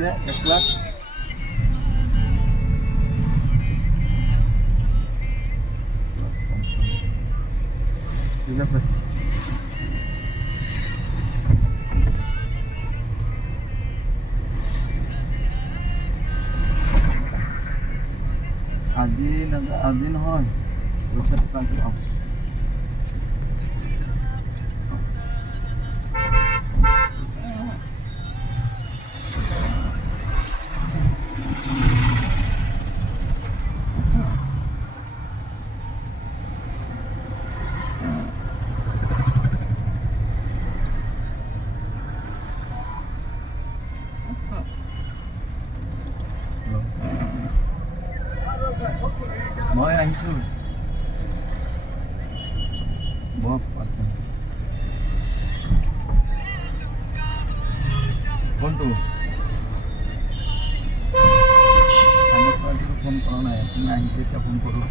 দিলে 1 লাখ। ঠিক আছে, আজি নহয় পইচাটো কালি পাম। মই আহিছোঁ বহুত 5 মিনিট। কোনটো ফোন কৰা নাই, আপুনি আহিছে এতিয়া ফোন কৰোঁ।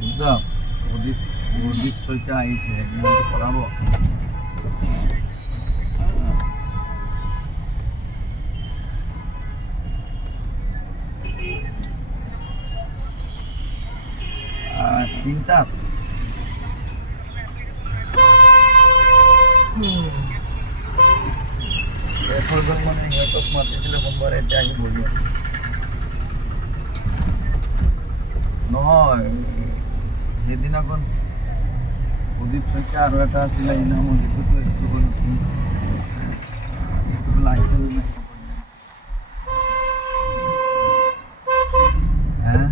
বুঝলাম, অদিত শইকীয়া আহিছে, একদিনটো কৰাব। তিনটা মানে সিহঁতক মাতিছিলে সোমবাৰে, এতিয়া আহি বহি আছে। নহয়, সেইদিনাখন উদিত শইকীয়া আৰু এটা আছিলে ইনামত, সেইটোতো আহিছিল নাই? Yeah.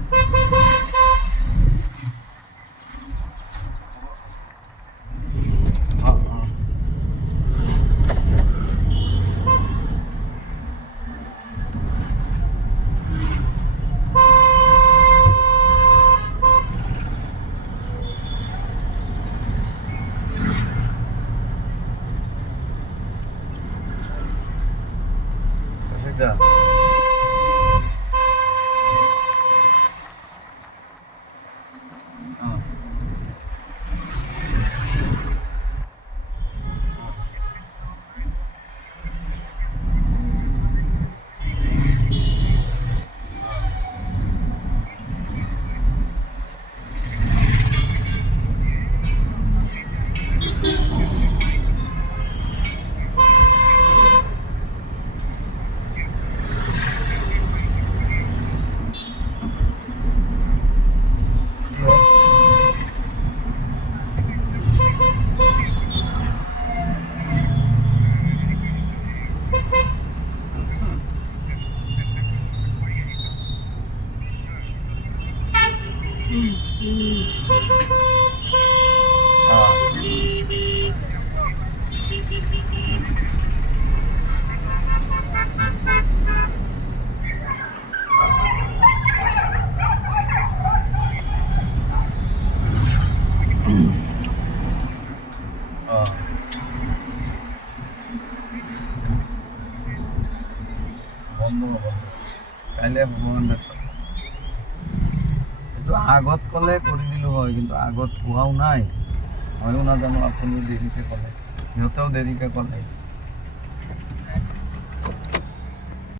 কাইলৈ ভগৱান এইটো আগত ক'লে কৰি দিলোঁ হয়, কিন্তু আগত পোৱাও নাই, ময়ো নাজানো, আপুনিও দেৰিকৈ ক'লে, সিহঁতেও দেৰিকৈ ক'লে।